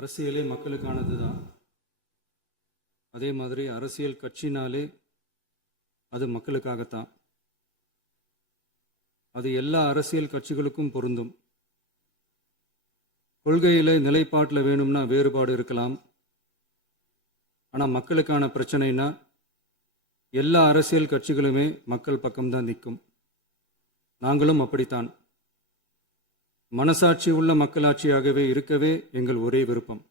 அரசியலே மக்களுக்கானது தான். அதே மாதிரி அரசியல் கட்சினாலே அது மக்களுக்காகத்தான். அது எல்லா அரசியல் கட்சிகளுக்கும் பொருந்தும். கொள்கையில் நிலைப்பாட்டில் வேணும்னா வேறுபாடு இருக்கலாம். ஆனால் மக்களுக்கான பிரச்சனைனா எல்லா அரசியல் கட்சிகளுமே மக்கள் பக்கம்தான் நிற்கும். நாங்களும் அப்படித்தான். மனசாட்சி உள்ள மக்களாட்சியாகவே இருக்கவே எங்கள் ஒரே விருப்பம்.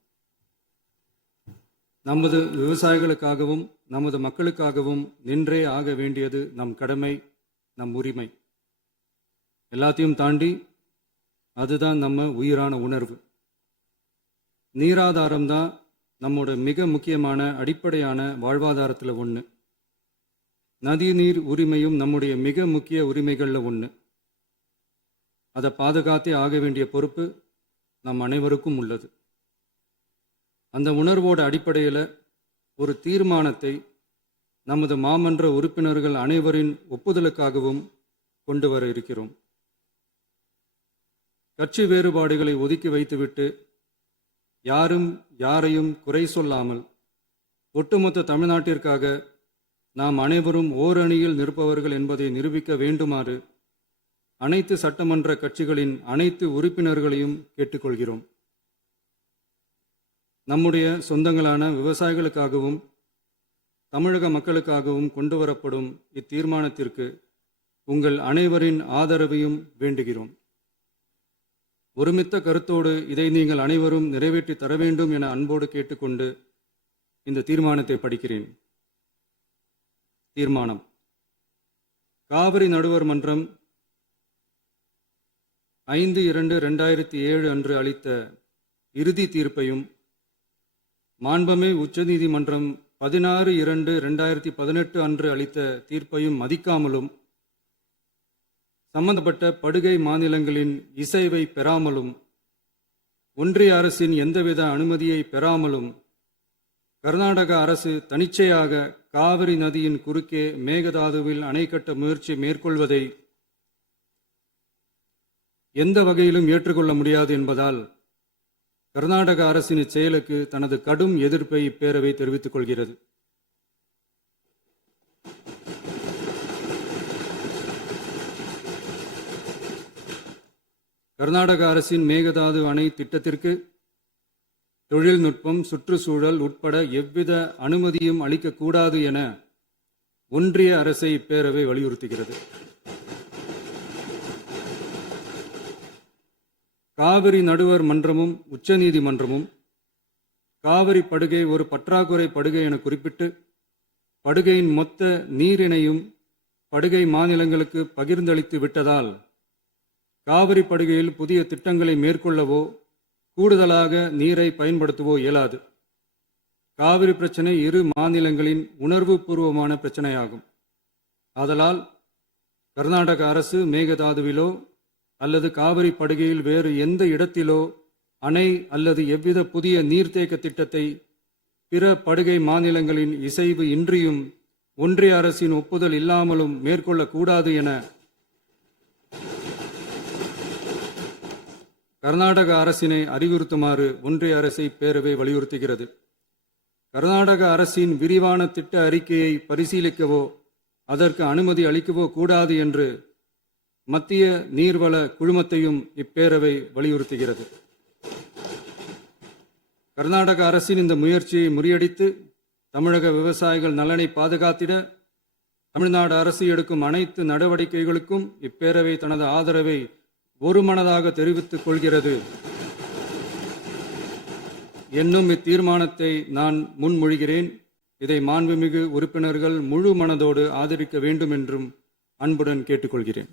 நமது விவசாயிகளுக்காகவும் நமது மக்களுக்காகவும் நின்றே ஆக வேண்டியது நம் கடமை, நம் உரிமை. எல்லாத்தையும் தாண்டி அதுதான் நம்ம உயிரான உணர்வு. நீராதாரம்தான் நம்மோட மிக முக்கியமான அடிப்படையான வாழ்வாதாரத்தில் ஒன்று. நதிநீர் உரிமையும் நம்முடைய மிக முக்கிய உரிமைகளில் ஒன்று. அதை பாதுகாத்தே ஆக வேண்டிய பொறுப்பு நம் அனைவருக்கும் உள்ளது. அந்த உணர்வோட அடிப்படையில் ஒரு தீர்மானத்தை நமது மாமன்ற உறுப்பினர்கள் அனைவரின் ஒப்புதலுக்காகவும் கொண்டு வர இருக்கிறோம். கட்சி வேறுபாடுகளை ஒதுக்கி வைத்துவிட்டு யாரும் யாரையும் குறை சொல்லாமல் ஒட்டுமொத்த தமிழ்நாட்டிற்காக நாம் அனைவரும் ஓரணியில் நிற்பவர்கள் என்பதை நிரூபிக்க வேண்டுமாறு அனைத்து சட்டமன்ற கட்சிகளின் அனைத்து உறுப்பினர்களையும் கேட்டுக்கொள்கிறோம். நம்முடைய சொந்தங்களான விவசாயிகளுக்காகவும் தமிழக மக்களுக்காகவும் கொண்டு வரப்படும் இத்தீர்மானத்திற்கு உங்கள் அனைவரின் ஆதரவையும் வேண்டுகிறோம். ஒருமித்த கருத்தோடு இதை நீங்கள் அனைவரும் நிறைவேற்றி தர வேண்டும் என அன்போடு கேட்டுக்கொண்டு இந்த தீர்மானத்தை படிக்கிறேன். தீர்மானம்: காவிரி நடுவர் மன்றம் 5/2/2007 அன்று அளித்த இறுதி தீர்ப்பையும் மாண்புமிகு உச்சநீதிமன்றம் 16/2/2018 அன்று அளித்த தீர்ப்பையும் மதிக்காமலும் சம்பந்தப்பட்ட படுகை மாநிலங்களின் இசைவை பெறாமலும் ஒன்றிய அரசின் எந்தவித அனுமதியை பெறாமலும் கர்நாடக அரசு தனிச்சையாக காவிரி நதியின் குறுக்கே மேகதாதுவில் அணை கட்ட முயற்சி மேற்கொள்வதை எந்த வகையிலும் ஏற்றுக்கொள்ள முடியாது என்பதால் கர்நாடக அரசின் இச்செயலுக்கு தனது கடும் எதிர்ப்பை இப்பேரவை தெரிவித்துக் கொள்கிறது. கர்நாடக அரசின் மேகதாது அணை திட்டத்திற்கு தொழில்நுட்பம், சுற்றுச்சூழல் உட்பட எவ்வித அனுமதியும் அளிக்கக்கூடாது என ஒன்றிய அரசை இப்பேரவை வலியுறுத்துகிறது. காவிரி நடுவர் மன்றமும் உச்சநீதிமன்றமும் காவிரி படுகை ஒரு பற்றாக்குறை படுகை என குறிப்பிட்டு படுகையின் மொத்த நீரினையும் படுகை மாநிலங்களுக்கு பகிர்ந்தளித்து விட்டதால் காவிரி படுகையில் புதிய திட்டங்களை மேற்கொள்ளவோ கூடுதலாக நீரை பயன்படுத்தவோ இயலாது. காவிரி பிரச்சனை இரு மாநிலங்களின் உணர்வு பூர்வமான பிரச்சனையாகும். ஆதலால் கர்நாடக அரசு மேகதாதுவிலோ அல்லது காவிரி படுகையில் வேறு எந்த இடத்திலோ அணை அல்லது எவ்வித புதிய நீர்த்தேக்க திட்டத்தை பிற படுகை மாநிலங்களின் இசைவு இன்றியும் ஒன்றிய அரசின் ஒப்புதல் இல்லாமலும் மேற்கொள்ளக்கூடாது என கர்நாடக அரசினை அறிவுறுத்துமாறு ஒன்றிய அரசை பேரவை வலியுறுத்துகிறது. கர்நாடக அரசின் விரிவான திட்ட அறிக்கையை பரிசீலிக்கவோ அதற்கு அனுமதி அளிக்கவோ கூடாது என்று மத்திய நீர்வள குழுமத்தையும் இப்பேரவை வலியுறுத்துகிறது. கர்நாடக அரசின் இந்த முயற்சியை முறியடித்து தமிழக விவசாயிகள் நலனை பாதுகாத்திட தமிழ்நாடு அரசு எடுக்கும் அனைத்து நடவடிக்கைகளுக்கும் இப்பேரவை தனது ஆதரவை ஒருமனதாக தெரிவித்துக் கொள்கிறது என்னும் இத்தீர்மானத்தை நான் முன்மொழிகிறேன். இதை மாண்புமிகு உறுப்பினர்கள் முழு மனதோடு ஆதரிக்க வேண்டும் என்றும் அன்புடன் கேட்டுக்கொள்கிறேன்.